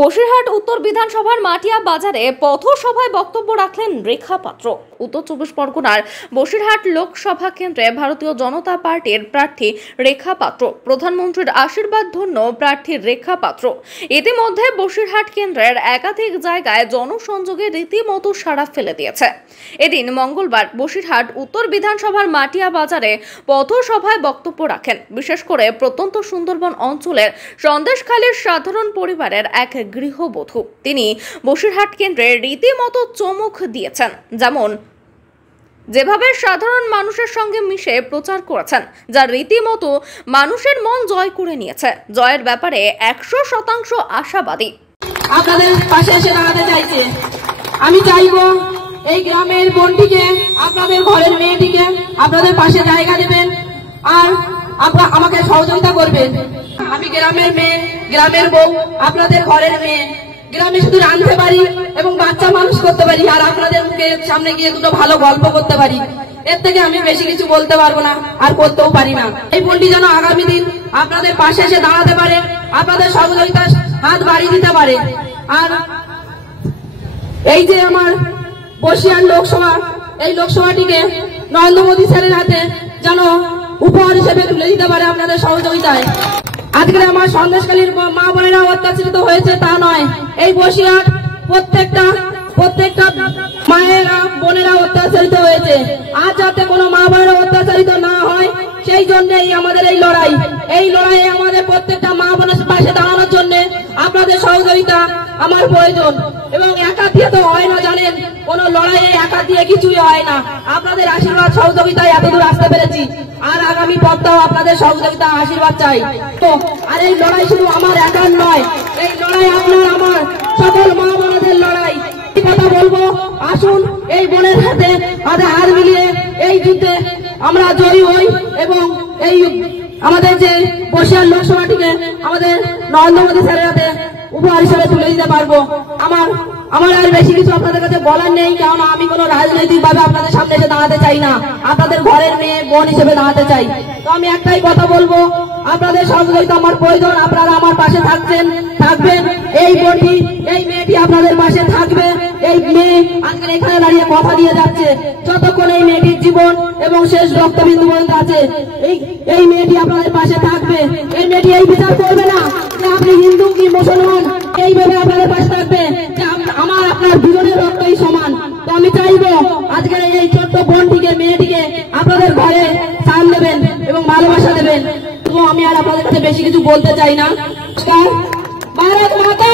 বসিরহাট উত্তর বিধানসভার মাটিয়া বাজারে পথসভায় বক্তব্য রাখলেন রেখা পাত্র। উত্তর চব্বিশ পরগনার বসিরহাট লোকসভা কেন্দ্রে ভারতীয় জনতা পার্টির প্রার্থী রেখা পাত্র, প্রধানমন্ত্রীর আশীর্বাদ ধন্য প্রার্থী রেখা পাত্র ইতিমধ্যে বসিরহাট কেন্দ্রের একাধিক জায়গায় জনসংযোগে রীতিমতো সাড়া ফেলে দিয়েছে। এদিন মঙ্গলবার বসিরহাট উত্তর বিধানসভার মাটিয়া বাজারে পথসভায় বক্তব্য রাখেন বিশেষ করে প্রত্যন্ত সুন্দরবন অঞ্চলের সন্দেশখালীর সাধারণ পরিবারের এক গৃহবধূ। তিনি বসিরহাট কেন্দ্রে রীতিমতো চমক দিয়েছেন, যেভাবে সাধারণ মানুষের সঙ্গে মিশে প্রচার করেছেন, যা রীতিমতো মানুষের মন জয় করে নিয়েছে। জয়ের ব্যাপারে 100% আশাবাদী। আপনাদের পাশে এসে দাঁড়াতে চাইছে। আমি চাইবো এই গ্রামের বোনটিকে, আপনাদের ঘরের মেয়েটিকে আপনাদের পাশে জায়গা দেবেন আর আমাকে সহযোগিতা করবেন। আমি গ্রামের মেয়ে, গ্রামের বউ, আপনাদের ঘরের মেয়ে। গ্রামে শুধু রাঁধতে পারি এবং বাচ্চা মানুষ করতে পারি আর আপনাদের সামনে গিয়ে দুটো ভালো গল্প করতে পারি। এর থেকে আমি বেশি কিছু বলতে পারবো না আর করতেও পারি না। এই বোনটি যেন আগামী দিন আপনাদের পাশে এসে দাঁড়াতে পারে, আপনাদের সহযোগিতার হাত বাড়িয়ে দিতে পারে। আর এই যে আমার বসিরহাট লোকসভা, এই লোকসভাটিকে নরেন্দ্র মোদী স্যারের হাতে যেন উপহার হিসেবে তুলে দিতে পারে আপনাদের সহযোগিতায়। আজকে আমার সন্দেশখালীর মা বোনেরা অত্যাচারিত হয়েছে তা নয়, এই বসিরহাট প্রত্যেকটা মায়েরা বোনেরা অত্যাচারিত হয়েছে। আজ যাতে কোনো মা বোনেরা অত্যাচারিত না হয় সেই জন্যই আমাদের এই লড়াই। এই লড়াইয়ে আমাদের প্রত্যেকটা মা বোনের পাশে দাঁড়ানোর জন্য আপনাদের সহযোগিতা আমার প্রয়োজন। এবং একা দিয়ে তো হয় না, জানেন, কোন লড়াইয়ে একা দিয়ে কিছুই হয় না। আপনাদের আশীর্বাদ সহযোগিতায় এতদূর আসতে পেরেছি আর আগামী পথটাও আপনাদের সহযোগিতা আশীর্বাদ চাই। তো আর এই লড়াই শুধু আমার একার নয়, এই লড়াই আপনার আমার সকল মা বোনদের লড়াই। কথা বলবো, আসুন এই বোনের হাতে হাত মিলিয়ে এই যুদ্ধে আমরা জয়ী হই এবং এই আমাদের যে বসিরহাট লোকসভাটিকে আমাদের নরেন্দ্র মোদী স্যারের হাতে উপহার হিসেবে তুলে দিতে পারবো। আমার আর বেশি কিছু আপনাদের কাছে বলার নেই, কারণ আমি কোনো রাজনৈতিক ভাবে আপনাদের সামনে এসে দাঁড়াতে চাই না, আপনাদের ঘরের মেয়ে বোন হিসেবে দাঁড়াতে চাই। তো আমি একটাই কথা বলবো, আপনাদের সহযোগিতা আমার প্রয়োজন। আপনারা আমার পাশে থাকবেন। এই বোনটি, এই মেয়েটি আপনাদের পাশে থাকবে। এই মেয়ে আজকে এখানে দাঁড়িয়ে কথা দিয়ে যাচ্ছে, যতক্ষণ এই মেয়েটির জীবন এবং শেষ রক্তবিন্দু পর্যন্ত আছে এই মেয়েটি আপনাদের পাশে থাকবে। এই মেয়েটি এই বিচার করবে না যে আপনি হিন্দু কি মুসলমান, এইভাবে আপনাদের পাশে থাকবে যে আমার আপনার দুজনের রক্তই সমান। তো আমি চাইবো আজকের এই ছোট্ট বোনটিকে, মেয়েটিকে আপনাদের ঘরে স্থান দেবেন এবং ভালোবাসা দেবেন। তো আমি আর আপনাদের কাছে বেশি কিছু বলতে চাই না। ভারত মাতা